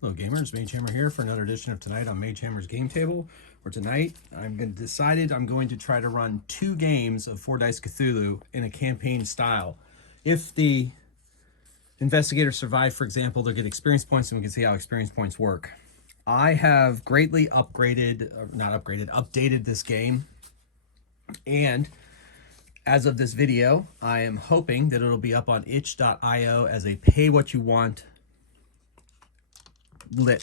Hello gamers, Mage Hammer here for another edition of Tonight on Mage Hammer's Game Table. Where tonight decided I'm going to try to run 2 games of 4 Dice Cthulhu in a campaign style. If the investigators survive, for example, they'll get experience points, and we can see how experience points work. I have greatly updated this game, and as of this video, I am hoping that it'll be up on itch.io as a pay what you want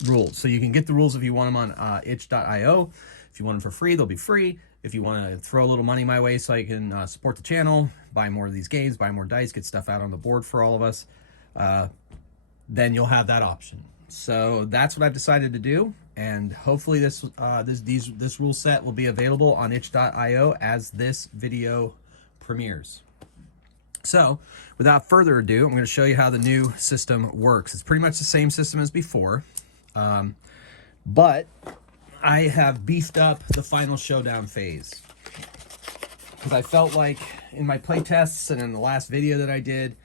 rules. So you can get the rules if you want them on itch.io. If you want them for free, they'll be free. If you want to throw a little money my way so I can support the channel, buy more of these games, buy more dice, get stuff out on the board for all of us, then you'll have that option. So that's what I've decided to do, and hopefully this rule set will be available on itch.io as this video premieres. So, without further ado, I'm going to show you how the new system works. It's pretty much the same system as before, but I have beefed up the final showdown phase. Because I felt like in my playtests and in the last video that I did,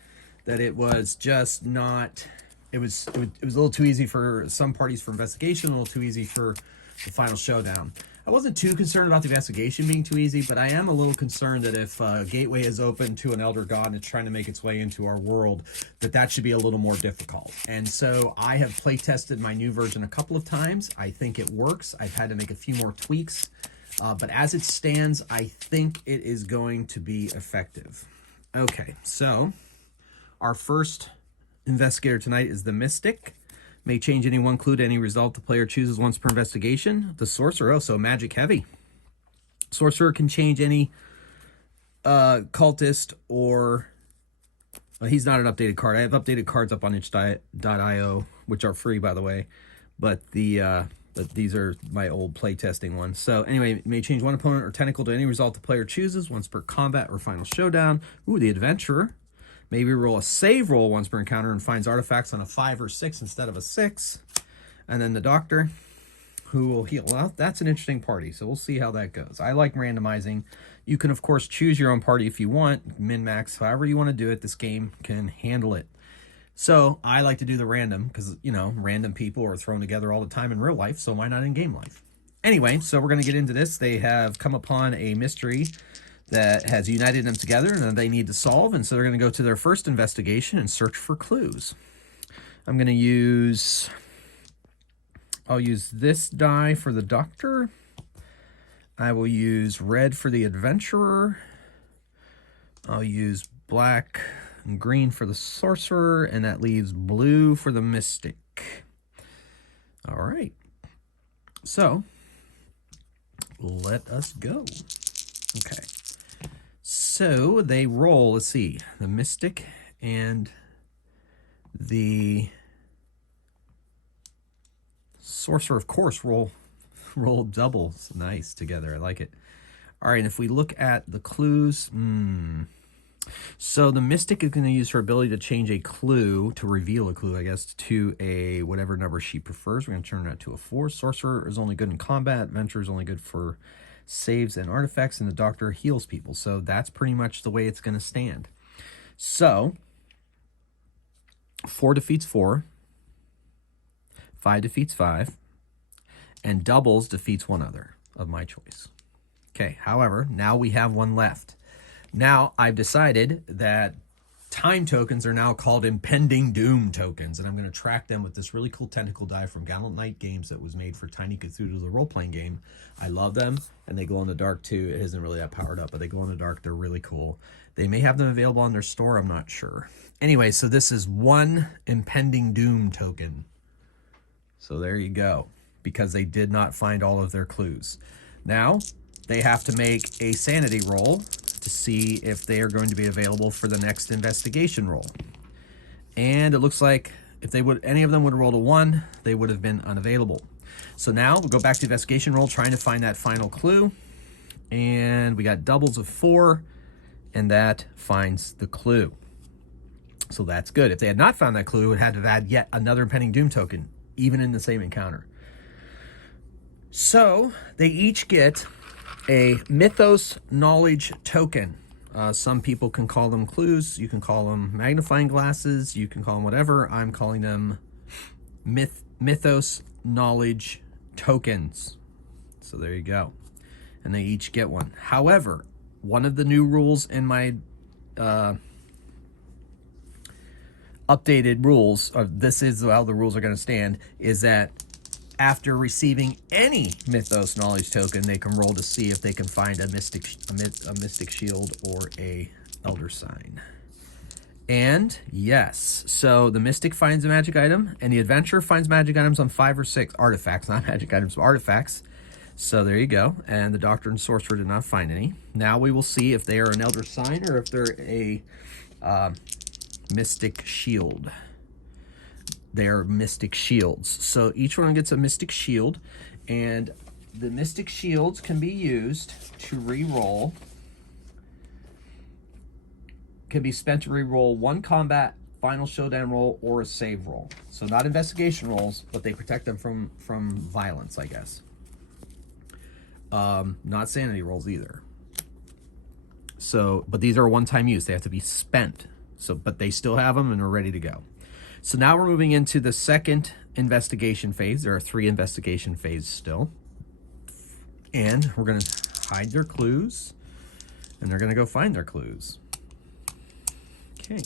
that it was just not... It was a little too easy for some parties for investigation, a little too easy for the final showdown. I wasn't too concerned about the investigation being too easy, but I am a little concerned that if Gateway is open to an Elder God and it's trying to make its way into our world, that should be a little more difficult. And so I have play tested my new version a couple of times. I think it works. I've had to make a few more tweaks, but as it stands, I think it is going to be effective. Okay, so our first investigator tonight is the Mystic. May change any one clue to any result the player chooses once per investigation. The Sorcerer, so magic heavy. Sorcerer can change any cultist or... Well, he's not an updated card. I have updated cards up on itch.io, which are free, by the way. But these are my old playtesting ones. So anyway, may change one opponent or tentacle to any result the player chooses once per combat or final showdown. Ooh, the Adventurer. Maybe roll a save roll once per encounter and finds artifacts on a 5 or 6 instead of a 6. And then the Doctor, who will heal. Well, that's an interesting party, so we'll see how that goes. I like randomizing. You can, of course, choose your own party if you want. Min-max, however you want to do it. This game can handle it. So I like to do the random because, you know, random people are thrown together all the time in real life, so why not in game life? Anyway, so we're going to get into this. They have come upon a mystery that has united them together and that they need to solve, and so they're going to go to their first investigation and search for clues. I'm going to use... I'll use this die for the Doctor. I will use red for the Adventurer. I'll use black and green for the Sorcerer, and that leaves blue for the Mystic. All right. So, let us go. Okay. So they roll, let's see, the Mystic and the Sorcerer, of course, roll doubles. Nice together. I like it. All right, and if we look at the clues, so the Mystic is going to use her ability to change a clue, to reveal a clue, I guess, to a whatever number she prefers. We're going to turn that to a 4. Sorcerer is only good in combat. Adventurer is only good for saves and artifacts, and the Doctor heals people. So that's pretty much the way it's going to stand. So 4 defeats 4, 5 defeats 5, and doubles defeats one other of my choice. Okay, however, now we have one left. Now I've decided that time tokens are now called impending doom tokens, and I'm going to track them with this really cool tentacle die from Gallant Knight Games that was made for Tiny Cthulhu, the role-playing game. I love them, and they glow in the dark too. It isn't really that powered up, but they glow in the dark. They're really cool. They may have them available on their store. I'm not sure. Anyway, so this is one impending doom token. So there you go, because they did not find all of their clues. Now they have to make a sanity roll to see if they are going to be available for the next investigation roll. And it looks like if any of them would have rolled a 1, they would have been unavailable. So now we'll go back to the investigation roll, trying to find that final clue. And we got doubles of 4, and that finds the clue. So that's good. If they had not found that clue, it had to have had yet another impending doom token, even in the same encounter. So they each get a Mythos Knowledge token. Some people can call them clues. You can call them magnifying glasses. You can call them whatever. I'm calling them Mythos knowledge tokens. So there you go. And they each get one. However, one of the new rules in my updated rules, this is how the rules are going to stand, is that after receiving any Mythos knowledge token, they can roll to see if they can find a mystic shield or a elder sign. And yes, so the mystic finds a magic item, and the adventurer finds magic items on 5 or 6 artifacts, not magic items, but artifacts. So there you go. And the doctor and sorcerer did not find any. Now we will see if they are an elder sign or if they're a mystic shield. They are mystic shields. So each one gets a mystic shield, and the mystic shields can be used to re-roll. Can be spent to re-roll 1 combat, final showdown roll, or a save roll. So not investigation rolls, but they protect them from violence, I guess. Not sanity rolls either. So, but these are one-time use. They have to be spent. So, but they still have them and are ready to go. So now we're moving into the second investigation phase. There are 3 investigation phases still. And we're going to hide their clues, and they're going to go find their clues. Okay.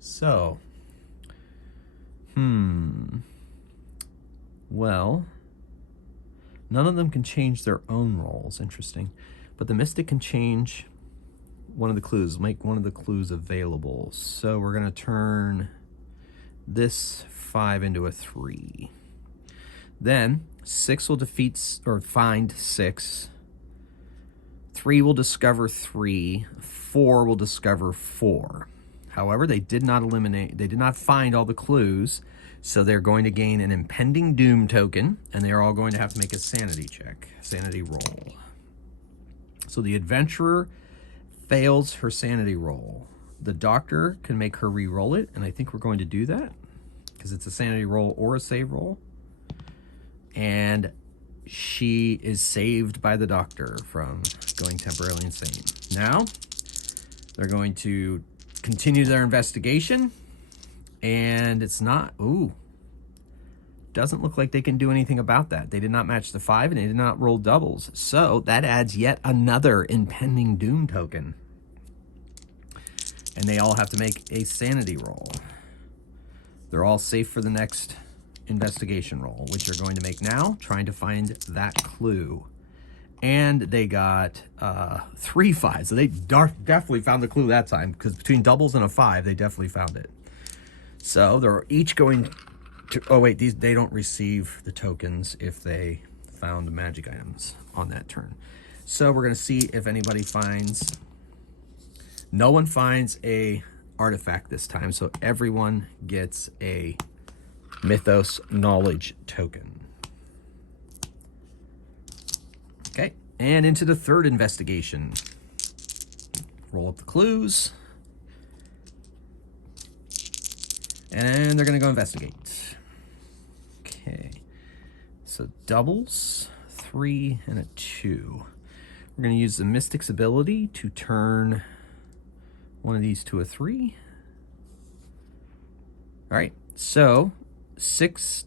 So, well, none of them can change their own rolls. Interesting. But the mystic can change one of the clues, make one of the clues available. So we're going to turn this 5 into a 3. Then 6 will defeat or find 6. 3 will discover 3. 4 will discover 4. However, they did not find all the clues, so they're going to gain an impending doom token, and they're all going to have to make a sanity check, sanity roll. So the adventurer fails her sanity roll. The doctor can make her re-roll it, and I think we're going to do that because it's a sanity roll or a save roll. And she is saved by the doctor from going temporarily insane. Now, they're going to continue their investigation, and it's not, doesn't look like they can do anything about that. They did not match the 5, and they did not roll doubles. So that adds yet another impending doom token. And they all have to make a sanity roll. They're all safe for the next investigation roll, which they're going to make now, trying to find that clue. And they got 3 5s. So they definitely found the clue that time, because between doubles and a 5, they definitely found it. So they're each going to, oh wait, they don't receive the tokens if they found magic items on that turn. So we're going to see if anybody finds, no one finds a artifact this time, so everyone gets a Mythos knowledge token. Okay, and into the third investigation. Roll up the clues. And they're going to go investigate. Okay, so doubles, 3 and a 2. We're going to use the Mystic's ability to turn one of these to a 3. All right, so 6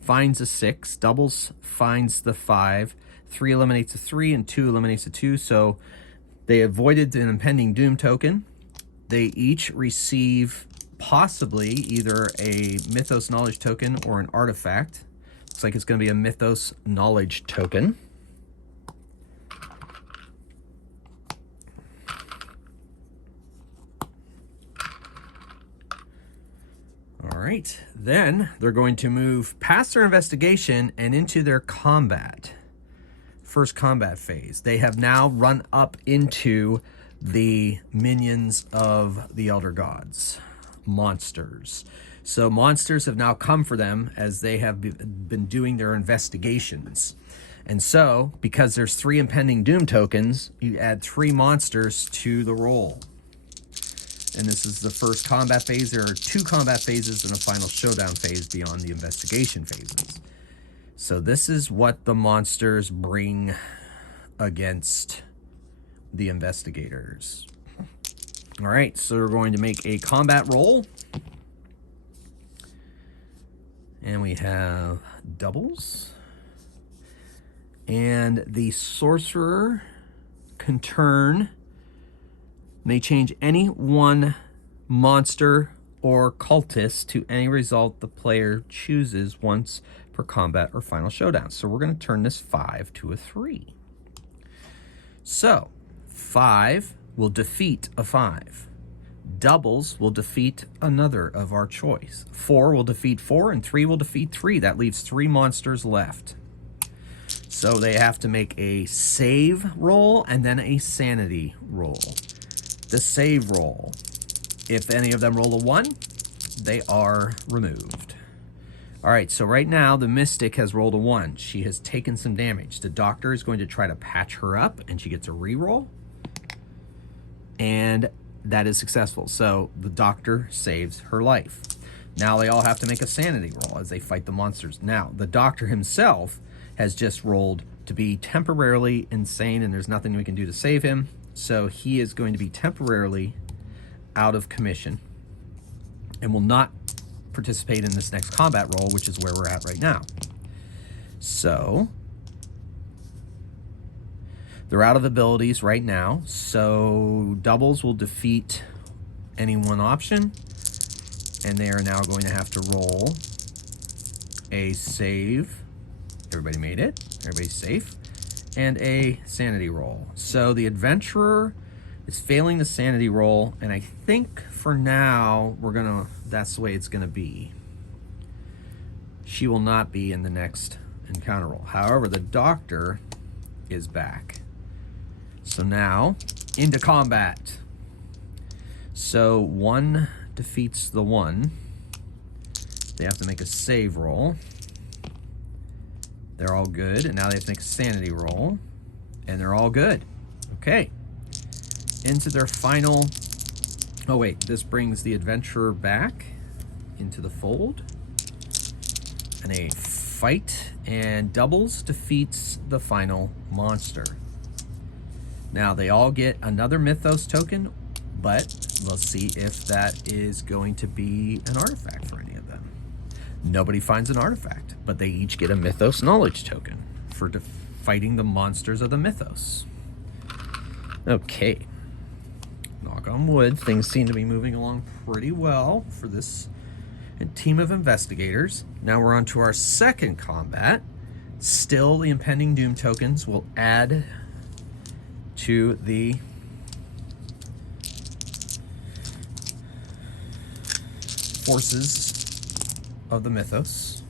finds a 6, doubles finds the 5, 3 eliminates a 3, and 2 eliminates a 2. So they avoided an impending doom token. They each receive possibly either a Mythos knowledge token or an artifact. Looks like it's going to be a Mythos knowledge token. All right, then they're going to move past their investigation and into their combat. First combat phase. They have now run up into the minions of the Elder Gods, monsters. So monsters have now come for them as they have been doing their investigations. And so, because there's 3 impending doom tokens, you add 3 monsters to the roll. And this is the first combat phase. There are 2 combat phases and a final showdown phase beyond the investigation phases. So this is what the monsters bring against the investigators. All right, so we're going to make a combat roll. And we have doubles. And the sorcerer can may change any one monster or cultist to any result the player chooses once per combat or final showdown. So we're going to turn this 5 to a 3. So 5 will defeat a 5. Doubles will defeat another of our choice. 4 will defeat 4, and 3 will defeat 3. That leaves 3 monsters left. So they have to make a save roll and then a sanity roll. The save roll, if any of them roll a 1, they are removed. All right, so right now the Mystic has rolled a 1. She has taken some damage. The Doctor is going to try to patch her up, and she gets a reroll. And that is successful. So the Doctor saves her life. Now they all have to make a sanity roll as they fight the monsters. Now, the Doctor himself has just rolled to be temporarily insane, and there's nothing we can do to save him. So he is going to be temporarily out of commission and will not participate in this next combat roll, which is where we're at right now. So they're out of abilities right now. So doubles will defeat any one option, and they are now going to have to roll a save. Everybody made it. Everybody's safe. And a sanity roll. So the adventurer is failing the sanity roll, and I think for now that's the way it's gonna be. She will not be in the next encounter roll. However, the Doctor is back. So now into combat. So 1 defeats the 1. They have to make a save roll. They're all good, and now they have to make a sanity roll, and they're all good. Okay. Into their final... Oh, wait. This brings the adventurer back into the fold. And a fight, and doubles defeats the final monster. Now, they all get another Mythos token, but let's see if that is going to be an artifact for any of them. Nobody finds an artifact, but they each get a Mythos knowledge token for fighting the monsters of the Mythos. Okay. Knock on wood, things seem to be moving along pretty well for this team of investigators. Now we're on to our second combat. Still, the impending doom tokens will add to the forces of the Mythos.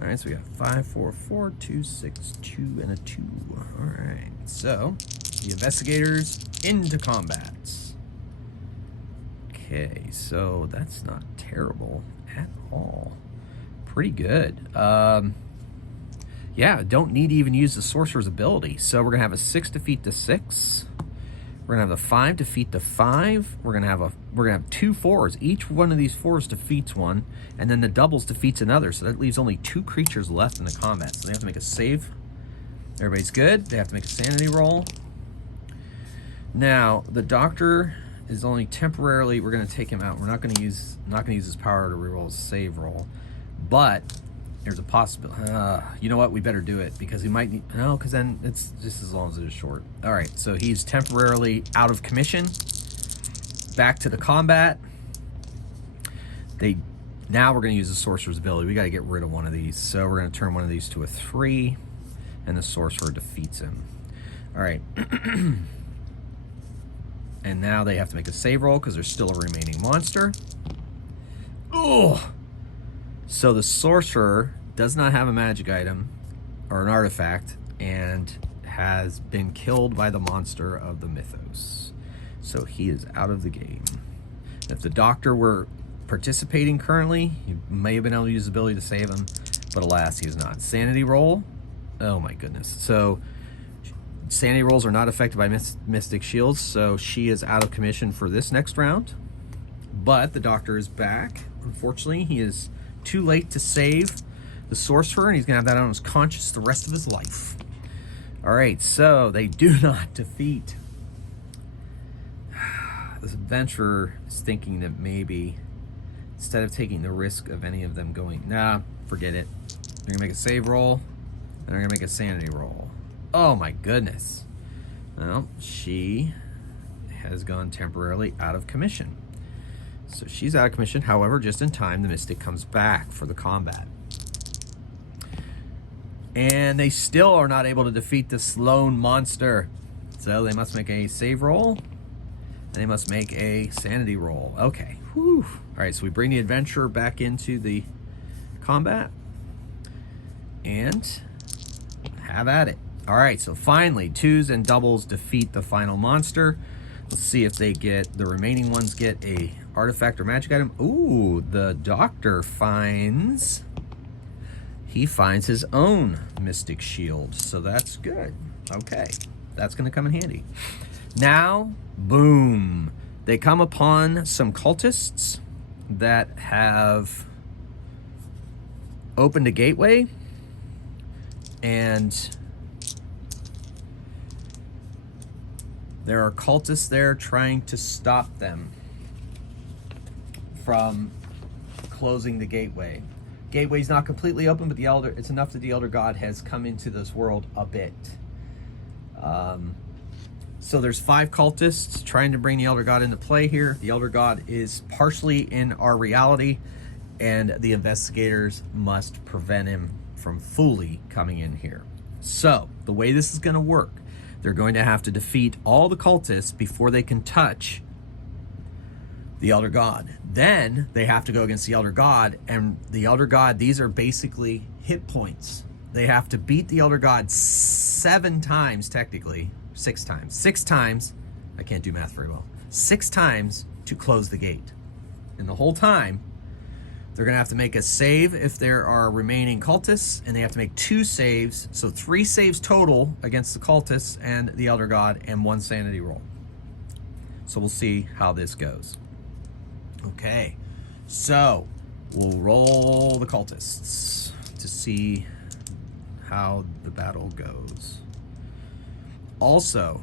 All right, so we got 5, 4, 4, 2, 6, 2, and a 2. All right, so the investigators into combat. Okay, so that's not terrible at all. Pretty good. Yeah, don't need to even use the sorcerer's ability. So we're gonna have a 6 defeat the 6. We're gonna have the 5 defeat the 5. We're gonna have 2 4s. Each one of these 4s defeats one, and then the doubles defeats another. So that leaves only 2 creatures left in the combat. So they have to make a save. Everybody's good. They have to make a sanity roll. Now the Doctor is only temporarily. We're gonna take him out. We're not gonna use his power to reroll his save roll, but there's a possibility. You know what? We better do it because he might need... No, because then it's just as long as it is short. All right, so he's temporarily out of commission. Back to the combat. Now we're going to use the sorcerer's ability. We got to get rid of one of these. So we're going to turn one of these to a 3, and the sorcerer defeats him. All right. And now they have to make a save roll because there's still a remaining monster. Oh! So the sorcerer does not have a magic item or an artifact and has been killed by the monster of the Mythos. So he is out of the game. If the Doctor were participating currently, he may have been able to use his ability to save him, but alas, he is not. Sanity roll. Oh my goodness. So sanity rolls are not affected by Mystic Shields, so she is out of commission for this next round. But the Doctor is back. Unfortunately, he is too late to save the sorcerer, and he's gonna have that on his conscience the rest of his life. All right, so they do not defeat. This adventurer is thinking that maybe instead of taking the risk of any of them going, nah, forget it. They're gonna make a save roll, and they're gonna make a sanity roll. Oh my goodness. Well, she has gone temporarily out of commission. So she's out of commission. However, just in time, the Mystic comes back for the combat. And they still are not able to defeat this lone monster. So they must make a save roll, and they must make a sanity roll. Okay. Whew. All right, so we bring the adventurer back into the combat and have at it. All right, so finally, twos and doubles defeat the final monster. Let's see if they get, the remaining ones get a artifact or magic item. Ooh, the doctor finds, he finds his own mystic shield. So that's good. Okay, that's gonna come in handy. Now, boom. They come upon some cultists that have opened a gateway, and there are cultists there trying to stop them from closing the gateway. Gateway's not completely open, but it's enough that the Elder God has come into this world a bit. So there's 5 cultists trying to bring the Elder God into play here. The Elder God is partially in our reality, and the investigators must prevent him from fully coming in here. So the way this is going to work, they're going to have to defeat all the cultists before they can touch the Elder God. Then they have to go against the Elder God, and the Elder God, these are basically hit points. They have to beat the Elder God 7 times, technically. 6 times. 6 times. I can't do math very well. 6 times to close the gate. And the whole time, they're going to have to make a save if there are remaining cultists, and they have to make 2 saves. So 3 saves total against the cultists and the Elder God, and 1 sanity roll. So we'll see how this goes. Okay, so we'll roll the cultists to see how the battle goes. Also,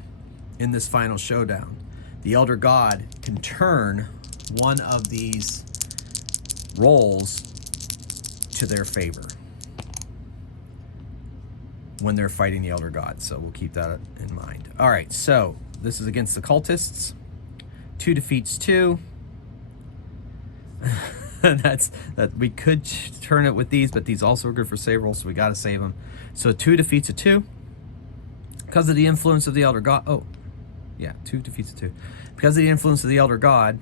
in this final showdown, the Elder God can turn one of these rolls to their favor when they're fighting the Elder God. So we'll keep that in mind. All right, so this is against the cultists. 2 defeats 2. That we could turn it with these, but these also are good for save rolls, so we got to save them. So 2 defeats a 2 because of the influence of the Elder God. Oh, yeah, 2 defeats a 2 because of the influence of the Elder God.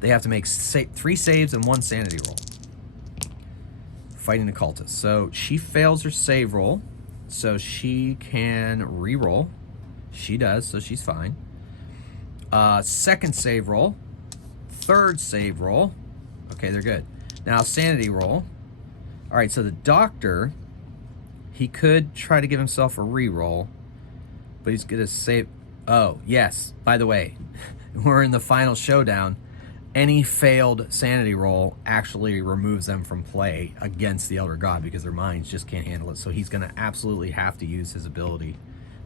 They have to make 3 saves and 1 sanity roll fighting the cultists. So she fails her save roll, so she can re-roll. She does, so she's fine. 2nd save roll, 3rd save roll. Okay, they're good. Now, sanity roll. All right, so the doctor, he could try to give himself a re-roll, but he's going to save. Oh, yes. By the way, we're in the final showdown. Any failed sanity roll actually removes them from play against the Elder God because their minds just can't handle it. So he's going to absolutely have to use his ability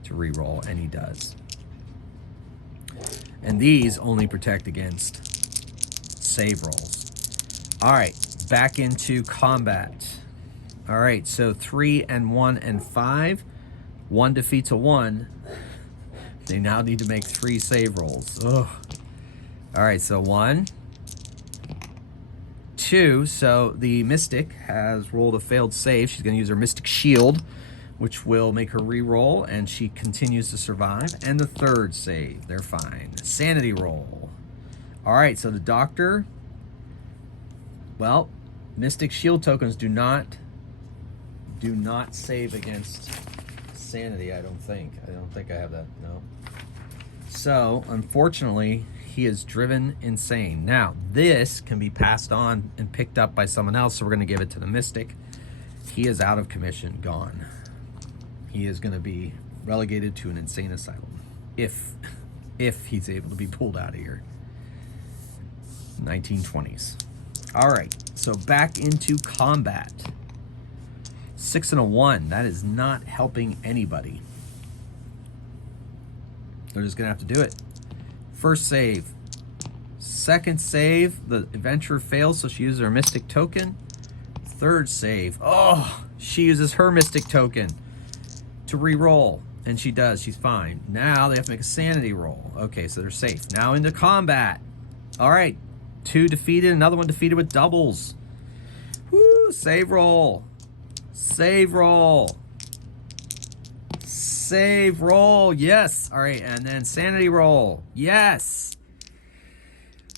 to re-roll, and he does. And these only protect against save rolls. All right, back into combat. All right, so 3 and 1 and 5. 1 defeats a 1. They now need to make 3 save rolls. Ugh. All right, so 1, 2. So the Mystic has rolled a failed save. She's going to use her Mystic Shield, which will make her re-roll, and she continues to survive. And the 3rd save, they're fine. Sanity roll. All right, so the doctor, well, Mystic Shield tokens do not save against sanity, I don't think. I don't think I have that, no. So, unfortunately, he is driven insane. Now, this can be passed on and picked up by someone else, so we're going to give it to the Mystic. He is out of commission, gone. He is going to be relegated to an insane asylum if he's able to be pulled out of here. 1920s. All right, so back into combat. 6 and a 1. That is not helping anybody. They're just going to have to do it. First save, Second save, the adventurer fails, so she uses her mystic token. Third save, oh, she uses her mystic token to re-roll, and she does. She's fine. Now they have to make a sanity roll. Okay, so they're safe. Now into combat. All right, 2 defeated, another one defeated with doubles. Woo, save roll. Save roll. Save roll, yes. All right, and then sanity roll, yes.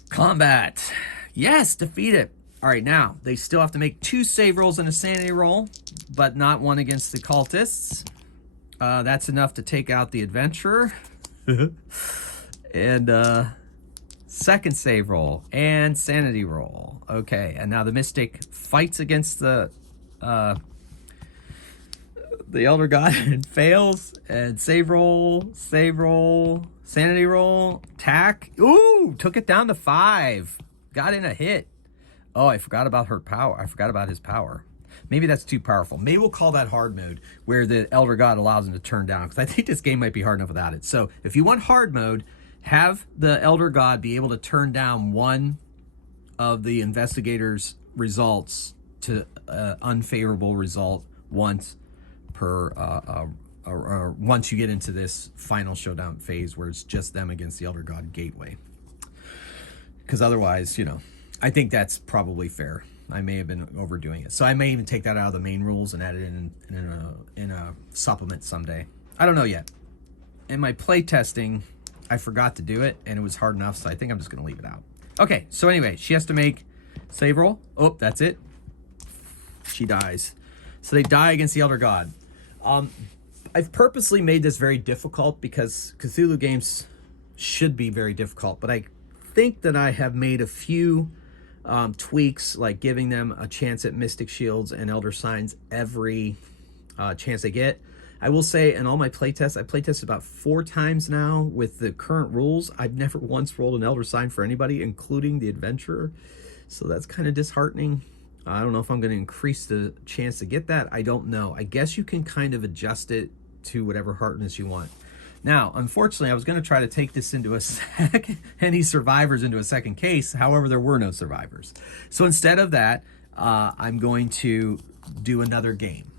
Combat, yes, defeated. All right, now they still have to make 2 save rolls and a sanity roll, but not one against the cultists. That's enough to take out the adventurer. And second save roll and sanity roll. Okay, and now the mystic fights against the elder god and fails. And save roll, sanity roll, attack. Ooh, took it down to 5. Got in a hit. Oh, I forgot about her power. I forgot about his power. Maybe that's too powerful. Maybe we'll call that hard mode, where the elder god allows him to turn down, because I think this game might be hard enough without it. So if you want hard mode, have the elder god be able to turn down one of the investigator's results to unfavorable result once per once you get into this final showdown phase where it's just them against the elder god gateway. Because otherwise, you know, I think that's probably fair. I may have been overdoing it, so I may even take that out of the main rules and add it in a supplement someday. I don't know yet. In my play testing, I forgot to do it, and it was hard enough, so I think I'm just going to leave it out. Okay, so anyway, she has to make save roll. Oh, that's it. She dies. So they die against the elder god. I've purposely made this very difficult because Cthulhu games should be very difficult, but I think that I have made a few tweaks, like giving them a chance at mystic shields and elder signs every chance they get. I will say, in all my playtests, I playtested about 4 times now with the current rules. I've never once rolled an elder sign for anybody, including the adventurer. So that's kind of disheartening. I don't know if I'm going to increase the chance to get that. I don't know. I guess you can kind of adjust it to whatever hardness you want. Now, unfortunately, I was going to try to take this into a any survivors into a second case. However, there were no survivors. So instead of that, I'm going to do another game.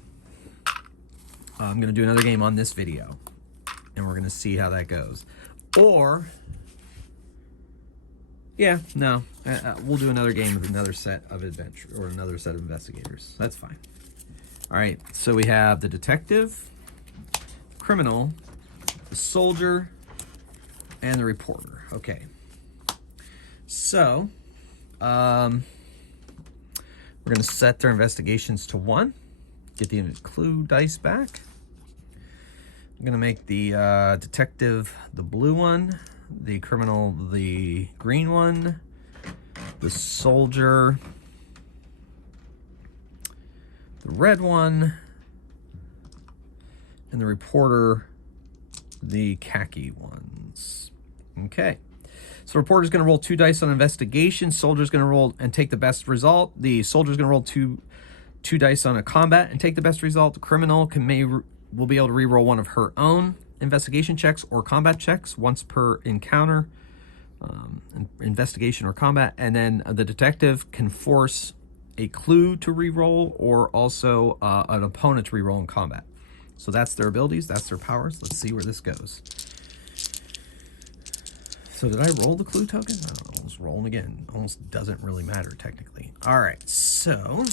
I'm going to do another game on this video, and we're going to see how that goes. Or, yeah, no, we'll do another game with another set of adventure or another set of investigators. That's fine. All right, so we have the detective, criminal, the soldier, and the reporter. Okay, so we're going to set their investigations to 1. Get the clue dice back. I'm going to make the detective the blue one, the criminal the green one, the soldier the red one, and the reporter the khaki ones. Okay. So reporter's going to roll 2 dice on investigation. Soldier's going to roll and take the best result. The soldier's going to roll two dice on a combat and take the best result. The criminal will be able to re-roll one of her own investigation checks or combat checks once per encounter, investigation or combat. And then the detective can force a clue to re-roll or also an opponent to re-roll in combat. So that's their abilities, that's their powers. Let's see where this goes. So did I roll the clue token? I don't know, let's roll them again. Almost doesn't really matter technically. All right, so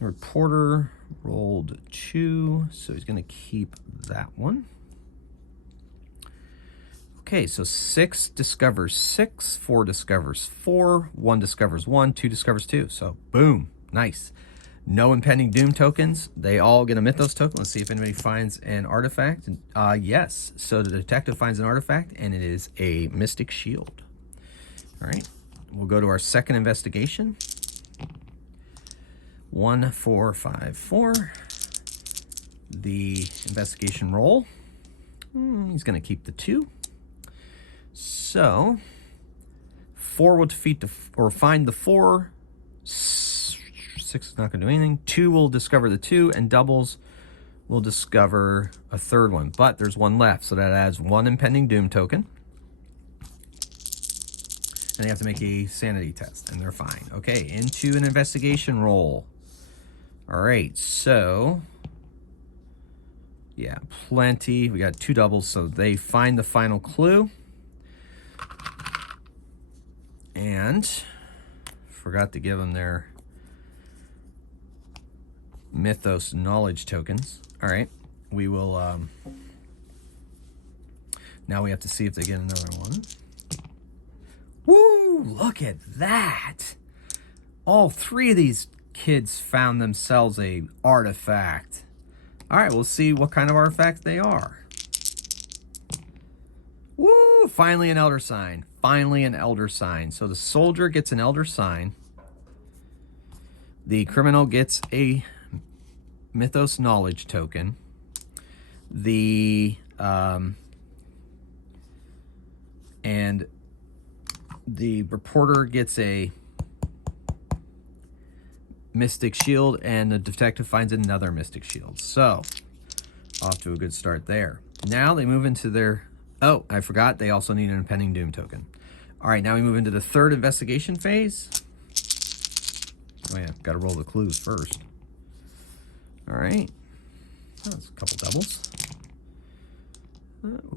the reporter rolled 2, so he's going to keep that one. Okay, so 6 discovers 6, 4 discovers 4, 1 discovers 1, 2 discovers 2. So boom, nice. No impending doom tokens. They all get a mythos token. Let's see if anybody finds an artifact. Yes, so the detective finds an artifact, and it is a mystic shield. All right, we'll go to our second investigation. 1, 4, 5, 4. The investigation roll. He's going to keep the 2. So 4 will defeat or find the 4. 6 is not going to do anything. 2 will discover the 2, and doubles will discover a third one. But there's 1 left, so that adds 1 impending doom token. And they have to make a sanity test, and they're fine. Okay, into an investigation roll. All right, so yeah, plenty. We got 2 doubles, so they find the final clue. And forgot to give them their Mythos knowledge tokens. All right, we will, now we have to see if they get another one. Woo, look at that. All 3 of these kids found themselves a artifact. All right, we'll see what kind of artifact they are. Woo, finally an elder sign. Finally an elder sign. So the soldier gets an elder sign. The criminal gets a Mythos knowledge token. The and the reporter gets a Mystic Shield, and the detective finds another Mystic Shield. So, off to a good start there. Now they move into their... Oh, I forgot. They also need an Impending Doom token. All right, now we move into the 3rd investigation phase. Oh, yeah. Got to roll the clues first. All right. Oh, that's a couple doubles.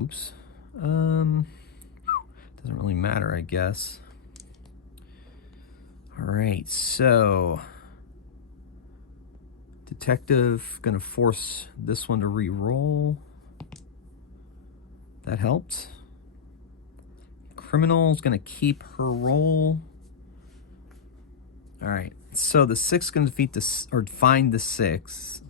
Oops. Doesn't really matter, I guess. All right, so... Detective gonna force this one to re-roll. That helped. Criminal's gonna keep her roll. All right, so the 6 gonna defeat this, or find the 6.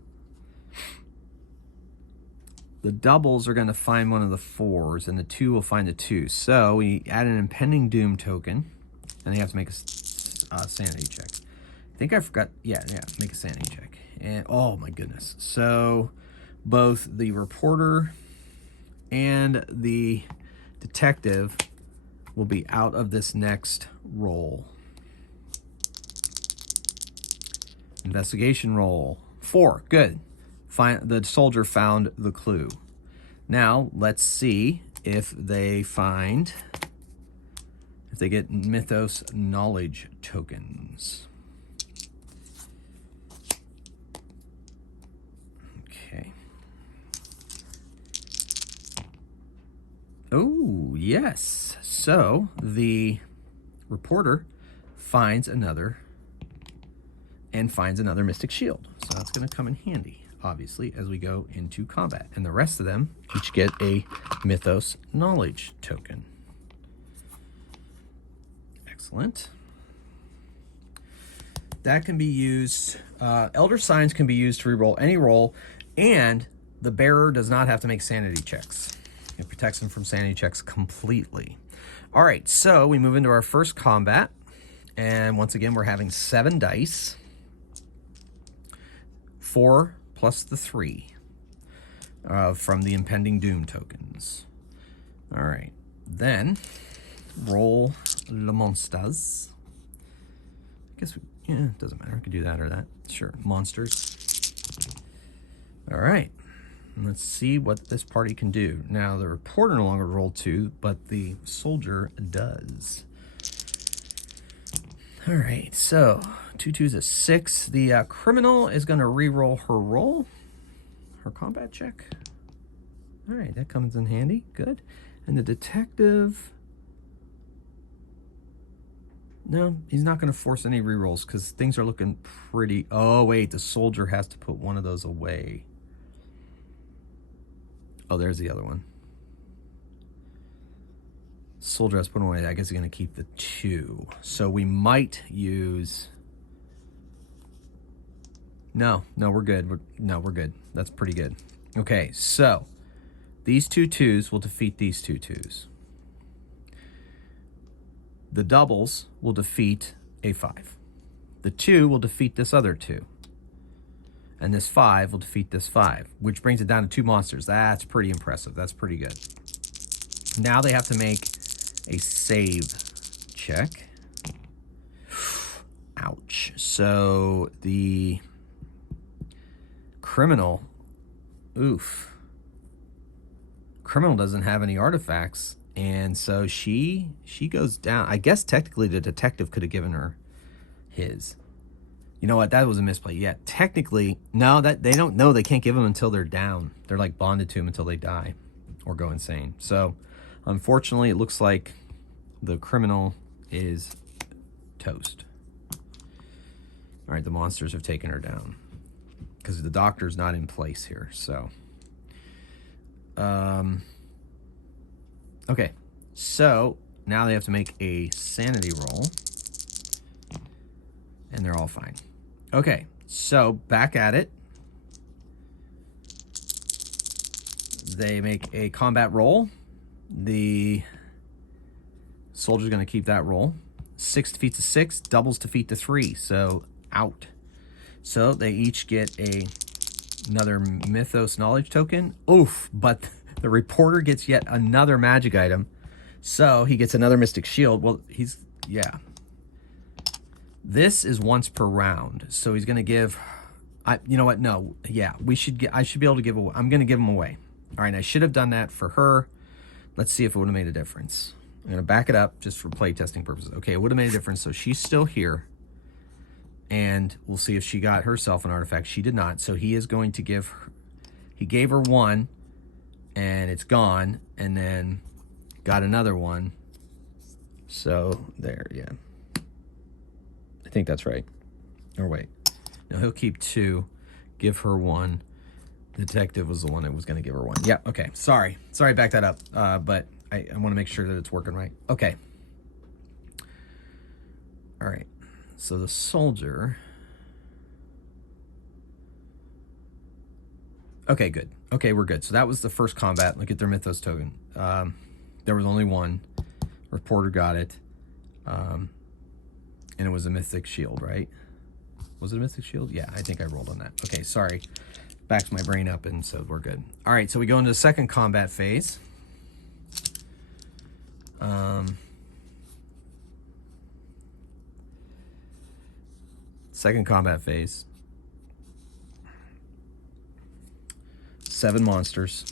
The doubles are gonna find one of the 4s, and the 2 will find the 2. So we add an Impending Doom token, and they have to make a sanity check. I think I forgot. Yeah, make a sanity check. And oh my goodness. So both the reporter and the detective will be out of this next roll. Investigation roll. 4. Good. The soldier found the clue. Now let's see if they get Mythos knowledge tokens. Okay. Oh, yes. So the reporter finds another Mystic Shield. So that's going to come in handy, obviously, as we go into combat. And the rest of them each get a Mythos knowledge token. Excellent. That can be used, Elder Signs can be used to reroll any roll, and the bearer does not have to make sanity checks. It protects them from sanity checks completely. All right, so we move into our first combat, and once again, we're having 7 dice. 4 plus the 3 from the Impending Doom tokens. All right, then roll le monsters. I guess it doesn't matter. I could do that or that. Sure, monsters. All right, let's see what this party can do. Now, the reporter no longer rolled 2, but the soldier does. All right, so 2 2s is 6. The criminal is going to re-roll her roll, her combat check. All right, that comes in handy. Good. And the detective... No, he's not going to force any re-rolls because things are looking pretty... Oh, wait, the soldier has to put one of those away. Oh, there's the other one. Soldier has to put away. I guess he's going to keep the 2. So we might use... No, we're good. We're good. That's pretty good. Okay, so these 2 2s will defeat these 2 2s. The doubles will defeat a 5. The 2 will defeat this other 2. And this 5 will defeat this 5, which brings it down to 2 monsters. That's pretty impressive. That's pretty good. Now they have to make a save check. Ouch. So the criminal, criminal doesn't have any artifacts And so she goes down. I guess technically the detective could have given her his. You know what? That was a misplay. Yeah, technically, no, that they don't know. They can't give them until they're down. They're like bonded to him until they die or go insane. So, unfortunately, it looks like the criminal is toast. All right, the monsters have taken her down because the doctor's not in place here. So, okay. So now they have to make a sanity roll, and they're all fine. Okay, so back at it. They make a combat roll. The soldier's going to keep that roll. 6 defeats a 6, doubles defeat the 3, so out. So they each get another Mythos knowledge token. Oof, but the reporter gets yet another magic item. So he gets another mystic shield. Well, yeah. This is once per round, so he's gonna give. You know what? No, yeah, I should be able to give away. I'm gonna give him away. All right, I should have done that for her. Let's see if it would have made a difference. I'm gonna back it up just for play testing purposes. Okay, it would have made a difference. So she's still here, and we'll see if she got herself an artifact. She did not. So he is going to give her. He gave her one, and it's gone, and then got another one. So there, yeah. I think that's right. Or wait. No, he'll keep 2, give her 1. The detective was the one that was going to give her 1. Yeah, okay. Sorry, back that up. But I want to make sure that it's working right. Okay. All right. So the soldier. Okay, good. Okay, we're good. So that was the first combat. Look at their Mythos token. There was only one. Reporter got it. And it was a mythic shield, right? Was it a mythic shield? Yeah, I think I rolled on that. Okay, sorry. Backs my brain up, and so we're good. All right, so we go into the second combat phase. Second combat phase. 7 monsters.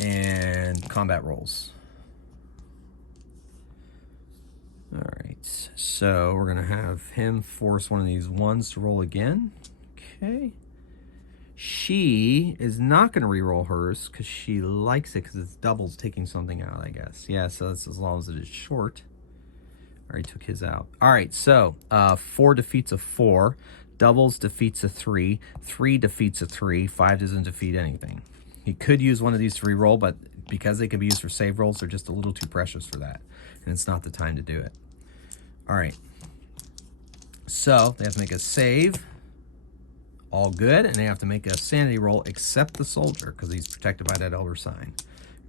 And combat rolls. All right, so we're gonna have him force one of these ones to roll again. Okay. She is not gonna re-roll hers because she likes it because it's doubles taking something out, I guess. Yeah, so that's as long as it is short. Already took his out. All right, so 4 defeats a 4, doubles defeats a 3, 3 defeats a 3, 5 doesn't defeat anything. He could use one of these to re-roll, but because they could be used for save rolls, they're just a little too precious for that. And it's not the time to do it. All right. So they have to make a save. All good. And they have to make a sanity roll except the soldier because he's protected by that elder sign.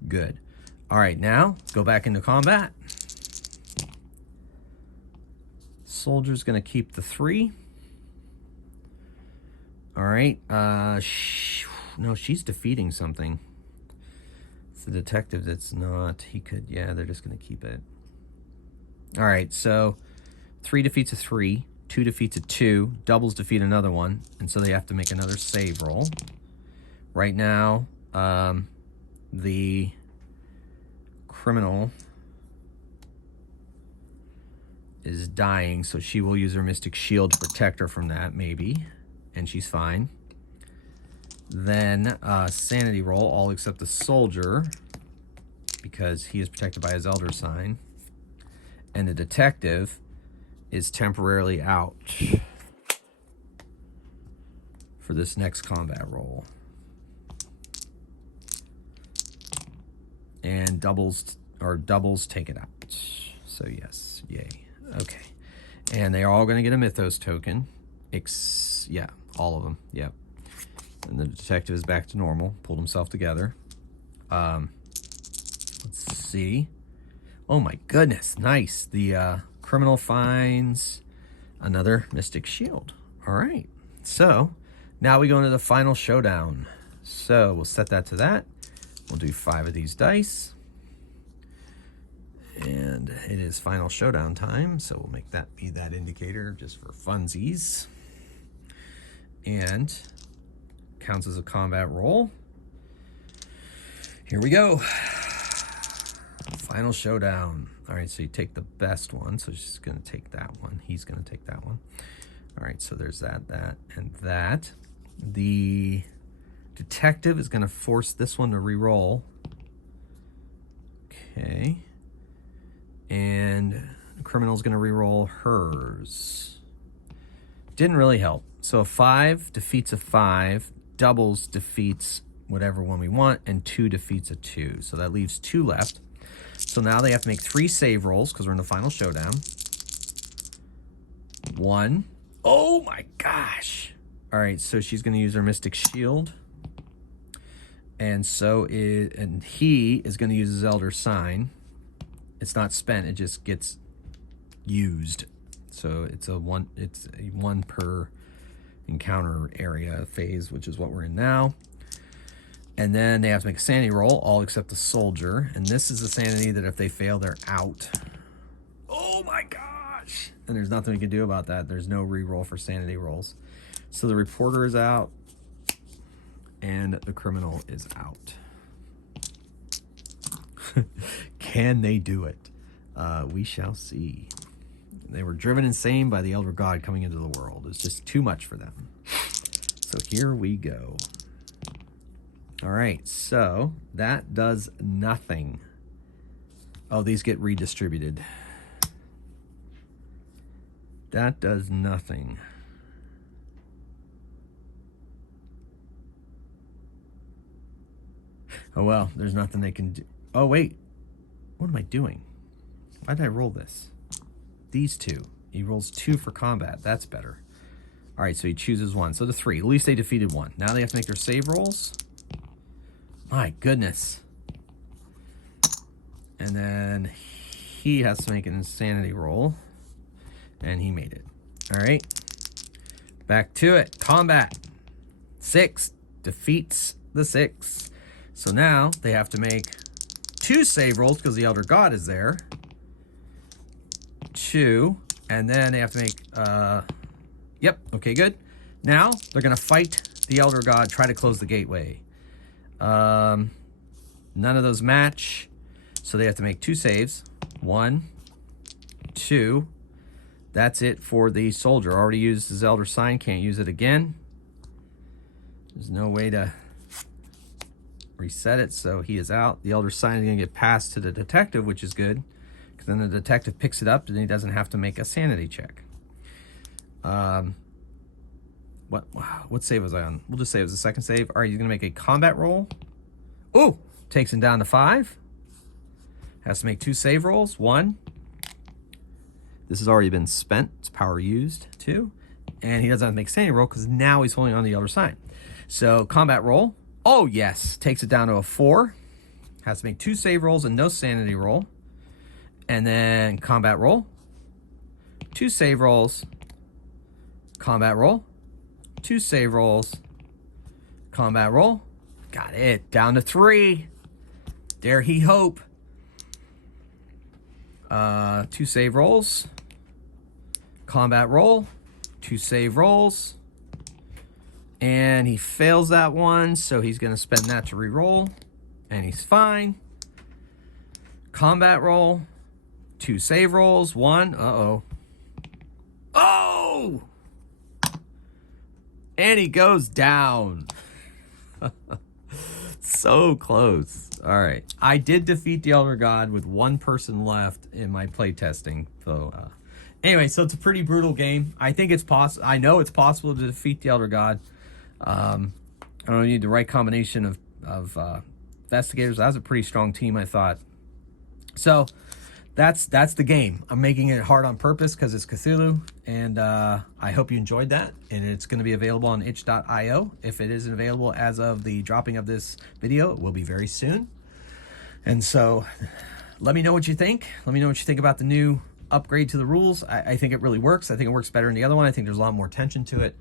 Good. All right, now let's go back into combat. Soldier's going to keep the 3. All right. No, she's defeating something. It's the detective that's not. He could, yeah, they're just going to keep it. All right, so 3 defeats a 3, 2 defeats a 2, doubles defeat another one, and so they have to make another save roll. Right now, the criminal is dying, so she will use her Mystic Shield to protect her from that, maybe, and she's fine. Then sanity roll, all except the soldier, because he is protected by his elder sign. And the detective is temporarily out for this next combat roll. And doubles take it out. So yes, yay. Okay. And they are all going to get a Mythos token. Yeah, all of them. Yep. And the detective is back to normal. Pulled himself together. Let's see. Oh my goodness, nice. The criminal finds another Mystic Shield. All right. So now we go into the final showdown. So we'll set that to that. We'll do 5 of these dice. And it is final showdown time. So we'll make that be that indicator just for funsies. And counts as a combat roll. Here we go. Final showdown. All right, so you take the best one. So she's going to take that one. He's going to take that one. All right, so there's that, and that. The detective is going to force this one to re-roll. Okay. And the criminal is going to re-roll hers. Didn't really help. So a 5 defeats a 5, doubles defeats whatever one we want, and 2 defeats a 2. So that leaves 2 left. So now they have to make 3 save rolls because we're in the final showdown. 1. Oh my gosh. All right, so she's going to use her Mystic Shield. And he is going to use his Elder Sign. It's not spent, it just gets used. So it's a one per encounter area phase, which is what we're in now. And then they have to make a sanity roll, all except the soldier. And this is the sanity that if they fail, they're out. Oh my gosh. And there's nothing we can do about that. There's no re-roll for sanity rolls. So the reporter is out and the criminal is out. Can they do it? We shall see. They were driven insane by the elder god coming into the world. It's just too much for them. So here we go. All right, so that does nothing. Oh, these get redistributed. That does nothing. Oh, well, there's nothing they can do. Oh, wait. What am I doing? Why did I roll this? These 2. He rolls 2 for combat. That's better. All right, so he chooses 1. So the 3. At least they defeated 1. Now they have to make their save rolls. My goodness. And then he has to make an insanity roll. And he made it. All right. Back to it. Combat. 6 defeats the 6. So now they have to make 2 save rolls because the Elder God is there. 2. And then they have to make... Yep. Okay, good. Now they're going to fight the Elder God, try to close the gateway. None of those match. So they have to make 2 saves. 1, 2. That's it for the soldier. Already used his Elder Sign. Can't use it again. There's no way to reset it, so he is out. The Elder Sign is going to get passed to the detective, which is good, because then the detective picks it up and he doesn't have to make a sanity check. What save was I on? We'll just say it was the second save. All right, he's going to make a combat roll. Oh, takes him down to 5. Has to make 2 save rolls. 1. This has already been spent. It's power used. 2. And he doesn't have to make a sanity roll because now he's holding on to the Elder Sign. So combat roll. Oh, yes. Takes it down to a 4. Has to make 2 save rolls and no sanity roll. And then combat roll. 2 save rolls. Combat roll. 2 save rolls. Combat roll. Got it. Down to 3. Dare he hope. 2 save rolls. Combat roll. 2 save rolls. And he fails that one, so he's going to spend that to re-roll. And he's fine. Combat roll. 2 save rolls. 1. Uh-oh. Oh! And he goes down. So close. All right. I did defeat the Elder God with 1 person left in my play testing. So, anyway, so it's a pretty brutal game. I think it's possible. I know it's possible to defeat the Elder God. I don't need the right combination of investigators. That was a pretty strong team, I thought. So that's the game. I'm making it hard on purpose because it's Cthulhu, and I hope you enjoyed that. And it's going to be available on itch.io. If it isn't available as of the dropping of this video, it will be very soon. And so let me know what you think. Let me know what you think about the new upgrade to the rules. I think it really works. I think it works better than the other one. I think there's a lot more tension to it,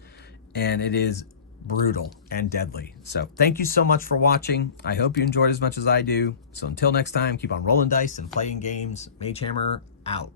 and it is brutal and deadly. So thank you so much for watching. I hope you enjoyed as much as I do. So until next time, keep on rolling dice and playing games. Mage Hammer out.